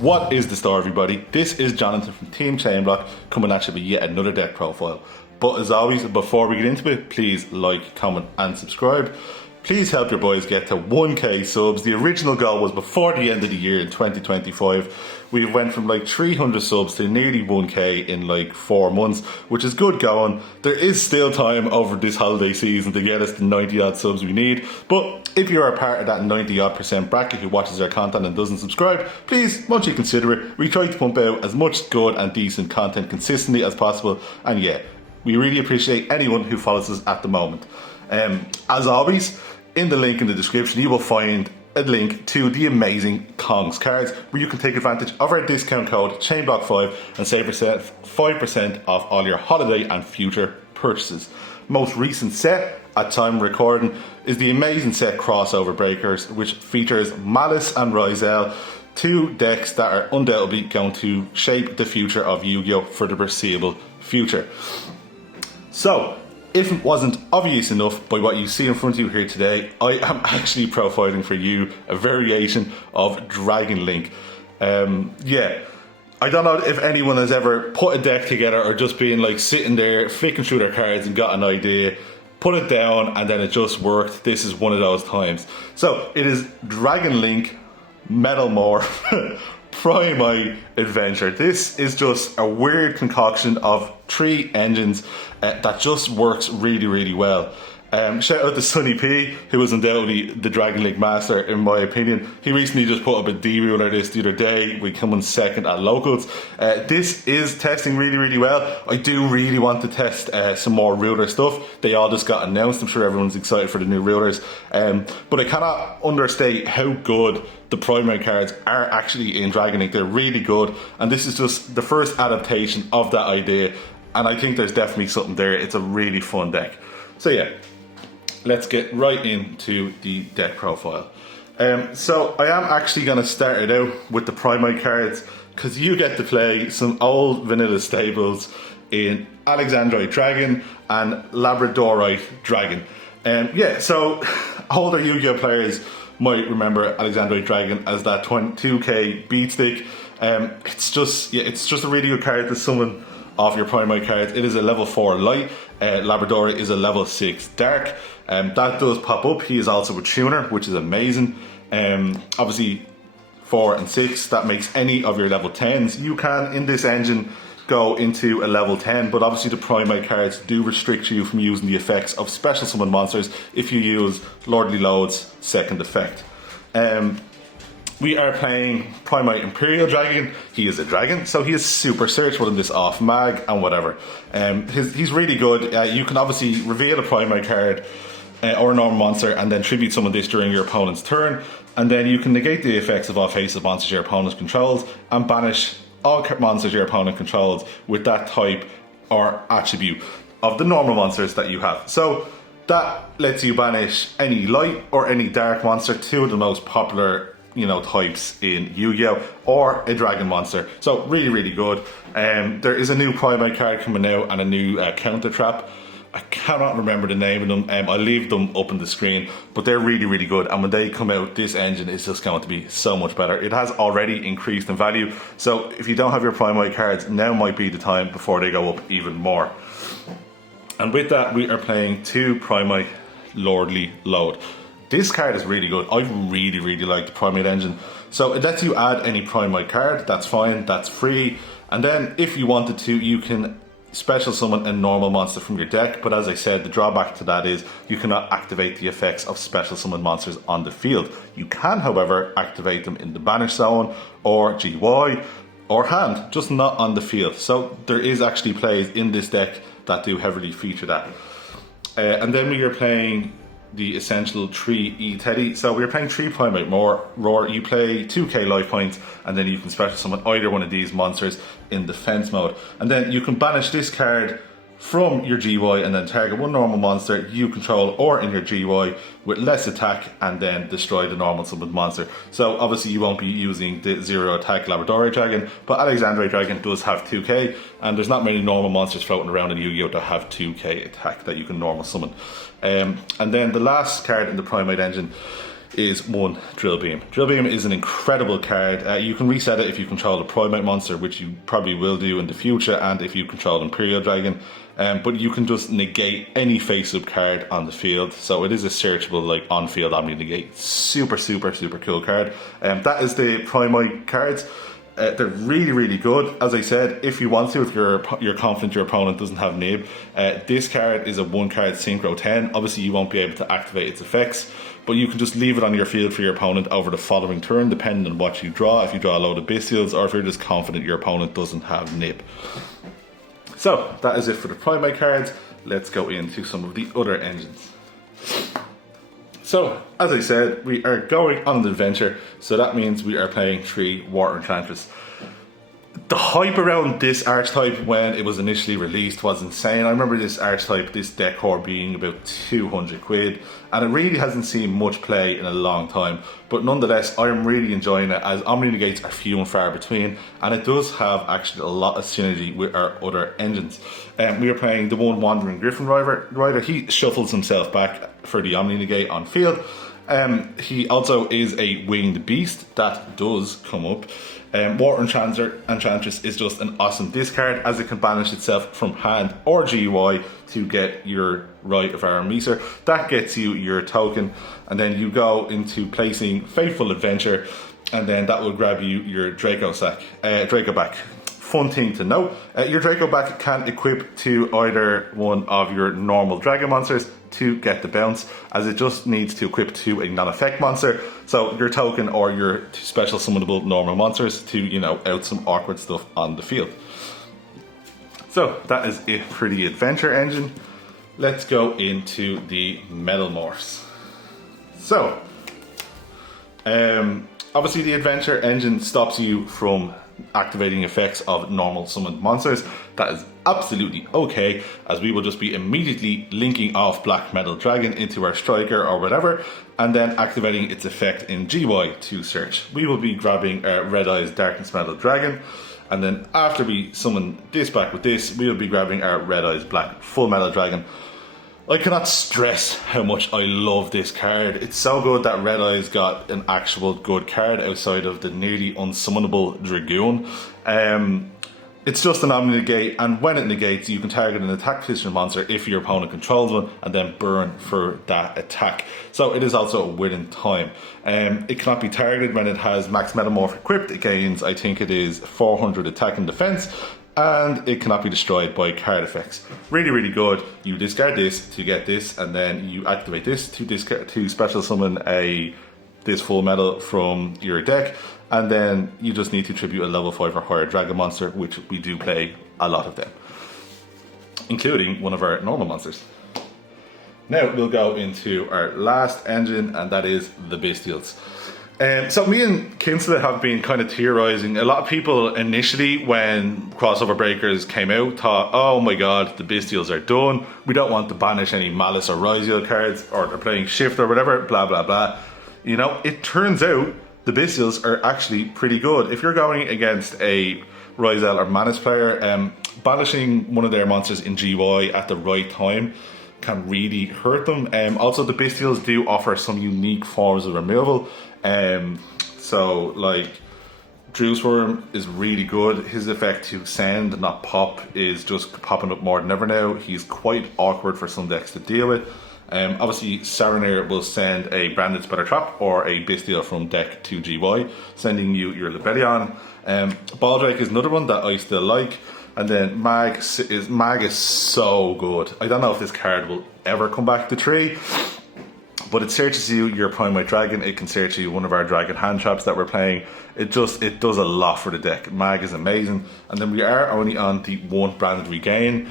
What is the story, everybody? This is Jonathan from Team ChainBlock coming at you with yet another deck profile. But as always, before we get into it, please like, comment and subscribe. Please help your boys get to 1k subs. The original goal was before the end of the year in 2025. We went from like 300 subs to nearly 1k in like 4 months, which is good going. There is still time over this holiday season to get us the 90 odd subs we need. But if you are a part of that 90 odd % bracket who watches our content and doesn't subscribe, please, won't you consider it? We try to pump out as much good and decent content consistently as possible. And yeah, we really appreciate anyone who follows us at the moment. As always, in the link in the description, you will find a link to the amazing Kongs cards where you can take advantage of our discount code ChainBlock5 and save 5% off all your holiday and future purchases. Most recent set at time of recording is the amazing set Crossover Breakers, which features Malice and Ryzel, two decks that are undoubtedly going to shape the future of Yu-Gi-Oh! For the foreseeable future. So, if it wasn't obvious enough by what you see in front of you here today, I am actually profiling for you a variation of Dragon Link. Yeah, I don't know if anyone has ever put a deck together or just been like sitting there flicking through their cards and got an idea, put it down and then it just worked. This is one of those times. So it is Dragon Link, Metalmorph, Primite adventure. This is just a weird concoction of 3 engines that just works really, really well. Shout out to Sonny P, who was undoubtedly the Dragon Link master in my opinion. He recently just put up a D-ruler this the other day. We come in second at locals. This is testing really, really well. I do really want to test some more ruler stuff. They all just got announced. I'm sure everyone's excited for the new rulers. But I cannot understate how good the Primite cards are actually in Dragon Link. They're really good. And this is just the first adaptation of that idea. And I think there's definitely something there. It's a really fun deck. So yeah, let's get right into the deck profile. So I am actually going to start it out with the Primite cards because you get to play some old vanilla staples in Alexandrite Dragon and Labradorite Dragon. Yeah, so older Yu-Gi-Oh! Players might remember Alexandrite Dragon as that 22k beat stick. It's just a really good card to summon off your Primite cards. It is a level 4 light. Labrador is a level 6 dark. That does pop up. He is also a tuner, which is amazing. Obviously 4 and 6, that makes any of your level 10s. You can, in this engine, go into a level 10, but obviously the Primite cards do restrict you from using the effects of special summon monsters if you use Lordly Lode's second effect. We are playing Primite Imperial Dragon. He is a dragon, so he is super search within this off mag and whatever. He's really good. You can obviously reveal a Primite card or a normal monster and then tribute summon this during your opponent's turn, and then you can negate the effects of all faces monsters your opponent controls and banish all monsters your opponent controls with that type or attribute of the normal monsters that you have. So that lets you banish any light or any dark monster, two of the most popular types in Yu-Gi-Oh! Or a dragon monster. So really, really good. There is a new Primite card coming out and a new counter trap. I cannot remember the name of them. I'll leave them up on the screen, but they're really, really good. And when they come out, this engine is just going to be so much better. It has already increased in value. So if you don't have your Primite cards, now might be the time before they go up even more. And with that, we are playing 2 Primite Lordly Lode. This card is really good. I really, really like the Primite engine. So it lets you add any Primite card. That's fine. That's free. And then if you wanted to, you can special summon a normal monster from your deck. But as I said, the drawback to that is you cannot activate the effects of special summon monsters on the field. You can, however, activate them in the banish zone or GY or hand, just not on the field. So there is actually plays in this deck that do heavily feature that. And then we are playing the essential 3 Teddy. So we're playing 3 Primite Roar. You play 2k life points and then you can special summon either one of these monsters in defense mode. And then you can banish this card from your GY and then target one normal monster you control or in your GY with less attack and then destroy the normal summoned monster. So obviously you won't be using the 0 attack Labradorite Dragon, but Alexandrite Dragon does have 2k and there's not many normal monsters floating around in Yu-Gi-Oh! That have 2k attack that you can normal summon. And then the last card in the Primite engine is one Drill Beam. Drill Beam is an incredible card. You can reset it if you control the Primite monster, which you probably will do in the future, and if you control Imperial Dragon. But you can just negate any face-up card on the field. So it is a searchable, like, on-field omni-negate. Super, super, super cool card. That is the Primite cards. They're really, really good. As I said, if you want to, if you're confident your opponent doesn't have Nib, this card is a 1-card Synchro 10. Obviously, you won't be able to activate its effects, but you can just leave it on your field for your opponent over the following turn, depending on what you draw. If you draw a load of Bystials, or if you're just confident your opponent doesn't have Nib. So, that is it for the Primate cards. Let's go into some of the other engines. So, as I said, we are going on an adventure, so that means we are playing 3 Water Enchantress. The hype around this archetype when it was initially released was insane. I remember this archetype, this deck core, being about 200 quid, and it really hasn't seen much play in a long time. But nonetheless, I am really enjoying it, as Omni Negates are few and far between, and it does have actually a lot of synergy with our other engines. We are playing the one Wandering Griffin Rider. He shuffles himself back for the Omni Negate on field. He also is a Winged Beast, that does come up. Water Enchantress is just an awesome discard, as it can banish itself from hand or GUI to get your Rite of Arameser. That gets you your token, and then you go into placing Faithful Adventure, and then that will grab you your Draco back. Fun thing to note, your Draco back can equip to either one of your normal dragon monsters to get the bounce, as it just needs to equip to a non-effect monster, so your token or your special summonable normal monsters to, you know, out some awkward stuff on the field. So that is it for the adventure engine. Let's go into the Metalmorphs. So, obviously the adventure engine stops you from activating effects of normal summoned monsters. That is absolutely okay, as we will just be immediately linking off Black Metal Dragon into our striker or whatever, and then activating its effect in GY to search. We will be grabbing our Red Eyes Darkness Metal Dragon, and then after we summon this back with this, we will be grabbing our Red Eyes Black Full Metal Dragon. I cannot stress how much I love this card. It's so good that Red Eyes got an actual good card outside of the nearly unsummonable Dragoon. It's just an Omni Negate, and when it negates, you can target an attack position monster if your opponent controls one, and then burn for that attack. So it is also a within time. It cannot be targeted when it has Max Metalmorph equipped. It gains, I think it is 400 attack and defense, and it cannot be destroyed by card effects. Really, really good. You discard this to get this, and then you activate this to special summon this full metal from your deck, and then you just need to tribute a level 5 or higher dragon monster, which we do play a lot of them, including one of our normal monsters. Now we'll go into our last engine, and that is the Bystials. So me and Kinsler have been kind of theorizing. A lot of people initially, when Crossover Breakers came out, thought, oh my god, the Bystials are done. We don't want to banish any Malice or Ryziel cards, or they're playing Shift or whatever, blah blah blah. You know, it turns out the Bystials are actually pretty good. If you're going against a Ryziel or Malice player, banishing one of their monsters in GY at the right time can really hurt them. Also, the Bystials do offer some unique forms of removal. So like Drew's Worm is really good. His effect to send, not pop, is just popping up more than ever now. He's quite awkward for some decks to deal with. Obviously Saronir will send a Branded Spider Trap or a Bystial from deck to GY, sending you your Libellion. Baldrake is another one that I still like. And then Mag is so good. I don't know if this card will ever come back to 3, but it searches you your Primite Dragon. It can search you one of our Dragon hand traps that we're playing. It does a lot for the deck. Mag is amazing. And then we are only on the 1 Branded Regain.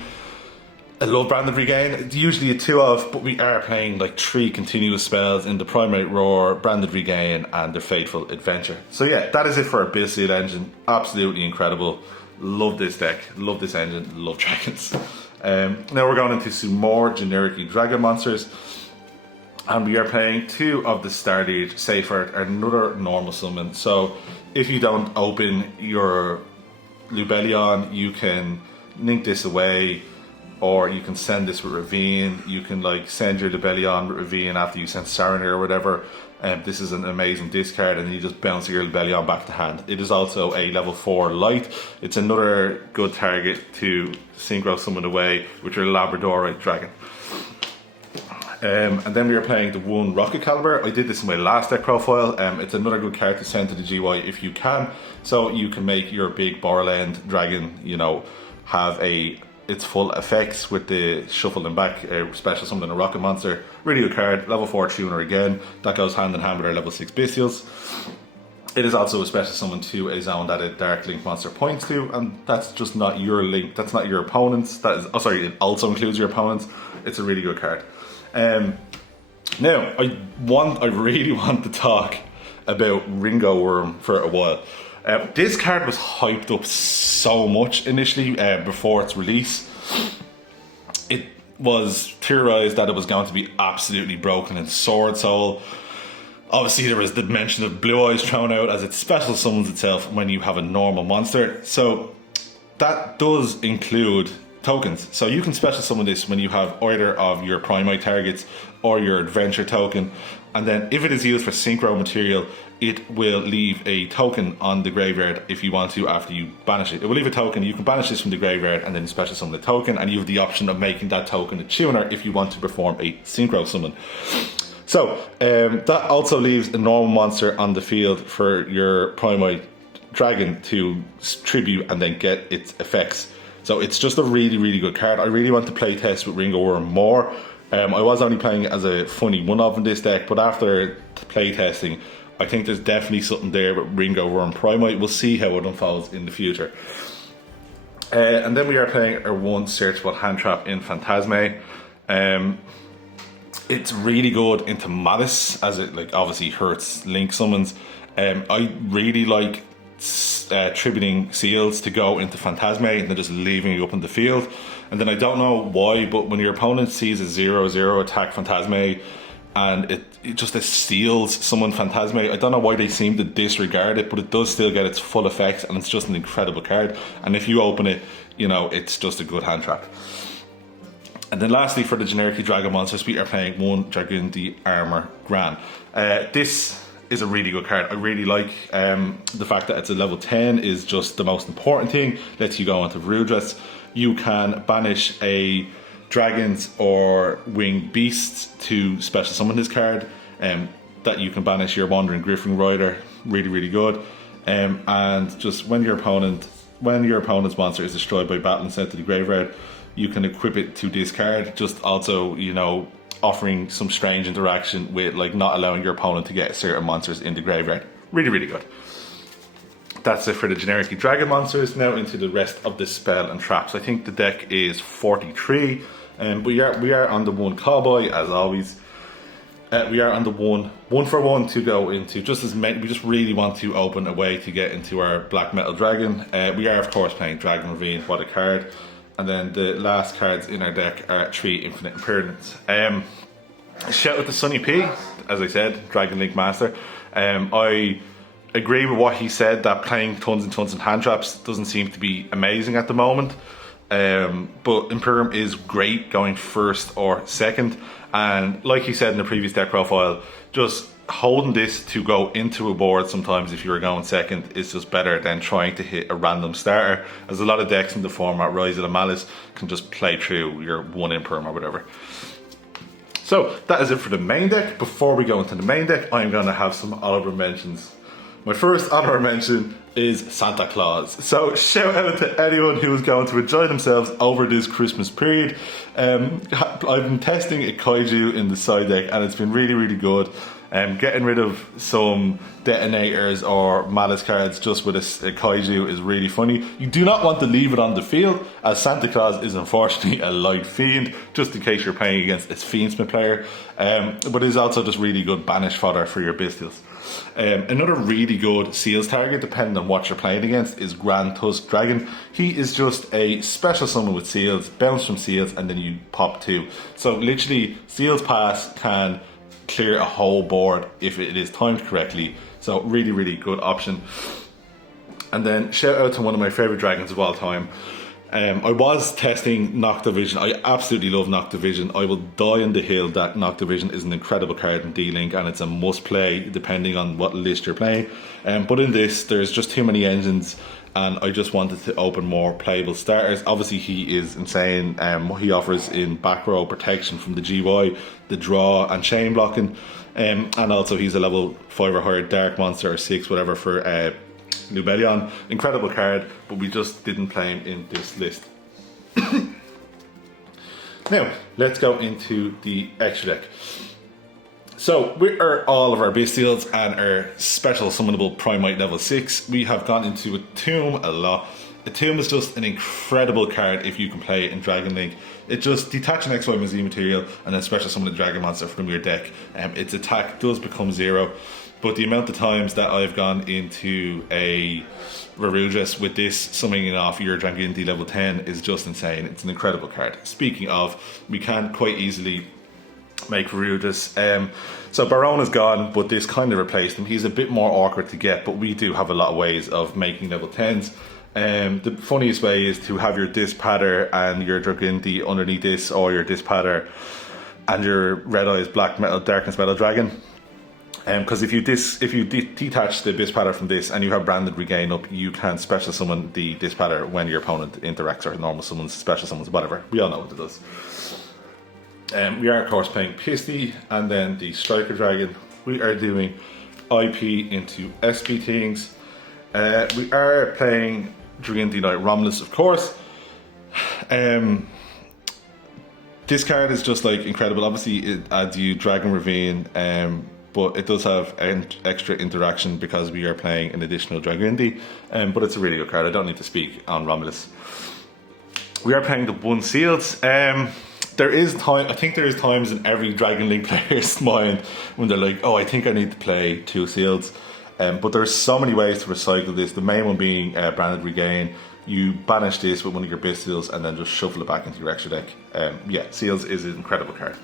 I love Branded Regain. It's usually a 2 of, but we are playing like 3 continuous spells in the Primate Roar, Branded Regain, and the Fateful Adventure. So yeah, that is it for our Bystial engine. Absolutely incredible. Love this deck, love this engine, love dragons. Now we're going into some more generically dragon monsters, and we are playing 2 of the Stardeed Seyfert, another normal summon. So if you don't open your Libellion, you can link this away, or you can send this with Ravine. You can like send your Lebellion with Ravine after you send Saranir or whatever. This is an amazing discard, and you just bounce your Lebellion back to hand. It is also a level 4 light. It's another good target to synchro summon away with your Labradorite dragon. And then we are playing the 1 Rocket Caliber. I did this in my last deck profile. It's another good card to send to the GY if you can. So you can make your big Borderland dragon, you know, have its full effects with the shuffle them back, special summon a rocket monster. Really good card, level 4 tuner again. That goes hand in hand with our level 6 Bystials. It is also a special summon to a zone that a Dark Link monster points to, and that's just not your link, that's not your opponent's. That is, oh sorry, it also includes your opponent's. It's a really good card. Now, I really want to talk about Ringo Worm for a while. This card was hyped up so much initially before its release. It was theorized that it was going to be absolutely broken in Sword Soul. Obviously there was the mention of Blue Eyes thrown out as it special summons itself when you have a normal monster. So that does include tokens. So you can special summon this when you have either of your Primite targets or your adventure token, and then if it is used for synchro material, it will leave a token on the graveyard if you want to after you banish it. It will leave a token. You can banish this from the graveyard and then special summon the token, and you have the option of making that token a tuner if you want to perform a synchro summon. So that also leaves a normal monster on the field for your Primite dragon to tribute and then get its effects. So it's just a really, really good card. I really want to play test with Ringo Worm more. I was only playing it as a funny one-off in this deck, but after play testing, I think there's definitely something there with Ringo Worm Primite. We'll see how it unfolds in the future. And then we are playing our 1 searchable hand trap in Phantasme. It's really good into Mattis, as it like obviously hurts Link summons. I really like tributing Seals to go into Phantasme and then just leaving you up in the field. And then I don't know why, but when your opponent sees a 0/0 attack Phantasme and it just steals summon Phantasme, I don't know why they seem to disregard it, but it does still get its full effects, and it's just an incredible card. And if you open it, you know, it's just a good hand trap. And then lastly, for the generically dragon monsters, we are playing 1 Dragoon the Armor Gran. This is a really good card. I really like the fact that it's a level 10 is just the most important thing. Lets you go into Rudras. You can banish a dragons or winged beasts to special summon this card. That you can banish your Wandering Griffin Rider. Really, really good. And just when your opponent's monster is destroyed by battle and sent to the graveyard, you can equip it to discard. Just also, you know, offering some strange interaction with like not allowing your opponent to get certain monsters in the graveyard. Really, really good. That's it for the generically dragon monsters. Now into the rest of the spell and traps. I think the deck is 43, and we are on the 1 cowboy as always. We are on the one for one to go into just as many. We just really want to open a way to get into our black metal dragon. We are of course playing Dragon Ravine. What a card! And then the last cards in our deck are 3 Infinite Impermanence. Shout out to Sonny P, as I said, Dragon Link Master. I agree with what he said, that playing tons and tons of hand traps doesn't seem to be amazing at the moment. But Imperium is great going first or second. And like he said in the previous deck profile, just holding this to go into a board sometimes if you're going second is just better than trying to hit a random starter, as a lot of decks in the format Rise of the Malice can just play through your 1 Imperm or whatever. So that is it for the main deck. Before we go into the main deck, I'm going to have some honorable mentions. My first honorable mention is Santa Claus. So shout out to anyone who is going to enjoy themselves over this Christmas period. I've been testing a Kaiju in the side deck and it's been really, really good. Getting rid of some detonators or malice cards just with a Kaiju is really funny. You do not want to leave it on the field, as Santa Claus is unfortunately a light fiend, just in case you're playing against a Fiendsmith player. But it is also just really good banish fodder for your Bystials. Another really good Seals target, depending on what you're playing against, is Grand Tusk Dragon. He is just a special summon with Seals, bounce from Seals, and then you pop 2. So literally, Seals Pass can clear a whole board if it is timed correctly. So really, really good option. And then shout out to one of my favorite dragons of all time, I was testing Noctavision. I absolutely love Noctavision. I will die on the hill that Noctavision is an incredible card in D-Link, and it's a must play depending on what list you're playing. But in this, there's just too many engines, and I just wanted to open more playable starters. Obviously, he is insane. What he offers in back row protection from the GY, the draw, and chain blocking. And also, he's a level 5 or higher dark monster, or 6, whatever, for Nubelion. Incredible card, but we just didn't play him in this list. Now, let's go into the extra deck. So, with all of our Bystials and our special summonable Primite level 6, we have gone into a Tomb a lot. A Tomb is just an incredible card if you can play it in Dragon Link. It just detach an XY Museum material and then special summon a Dragon Monster from your deck. Its attack does become 0. But the amount of times that I've gone into a Varudras with this summoning off your Dragonity level 10 is just insane. It's an incredible card. Speaking of, we can quite easily make Varudras. So Baron is gone, but this kind of replaced him. He's a bit more awkward to get, but we do have a lot of ways of making level 10s. The funniest way is to have your Dispatter and your Dragonity underneath this, or your Dispatter and your Red Eyes Black Metal Darkness Metal Dragon. Because if you detach the Dispatter from this and you have Branded Regain up, you can special summon the Dispatter when your opponent interacts, or normal summons, special summons, whatever. We all know what it does. We are of course playing Pisty and then the Striker Dragon. We are doing IP into SP things. We are playing Dragonity Knight Romulus, of course. This card is just like incredible. Obviously it adds you Dragon Ravine, but it does have extra interaction because we are playing an additional Dragonity, but it's a really good card. I don't need to speak on Romulus. We are playing the 1 Seals. There is times in every Dragon Link player's mind when they're like, oh, I think I need to play 2 Seals. But there's so many ways to recycle this. The main one being Branded Regain. You banish this with one of your Bystials and then just shuffle it back into your extra deck. Yeah, Seals is an incredible card.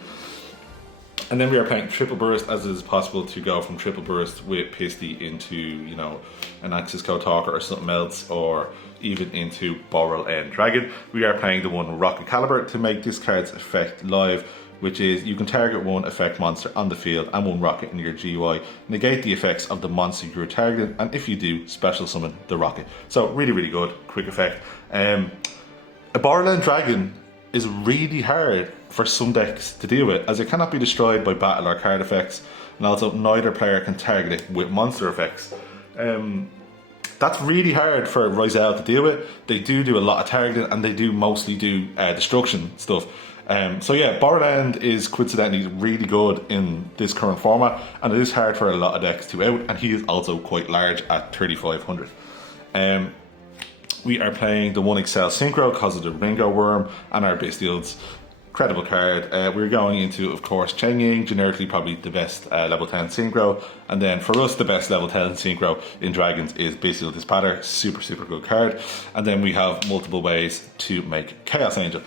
And then we are playing Triple Burst, as it is possible to go from Triple Burst with Pisty into, you know, an Axis Code Talker or something else, or even into Boral End Dragon. We are playing the one Rocket Caliber to make this card's effect live, which is you can target 1 effect monster on the field and 1 rocket in your GUI, negate the effects of the monster you're targeting, and if you do, special summon the rocket. So really, really good, quick effect. A Boral End Dragon is really hard for some decks to deal with, as it cannot be destroyed by battle or card effects, and also neither player can target it with monster effects. That's really hard for Rizal to deal with. They do a lot of targeting, and they do mostly do destruction stuff. So yeah, Boral End is coincidentally really good in this current format, and it is hard for a lot of decks to out, and he is also quite large at 3,500. We are playing the 1 Excel Synchro because of the Ringo Worm and our Bystials. Incredible card. We're going into, of course, Cheng Ying, generically probably the best level 10 Synchro, and then for us the best level 10 Synchro in Dragons is Bystial Dispatter. Super, super good card. And then we have multiple ways to make Chaos Angel.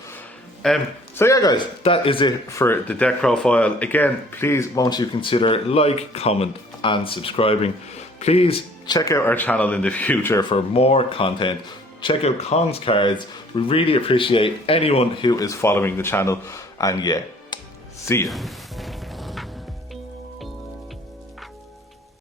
So yeah guys, that is it for the deck profile. Again, please won't you consider like, comment and subscribing. Please check out our channel in the future for more content. Check out Kong's cards. We really appreciate anyone who is following the channel, and yeah, see ya.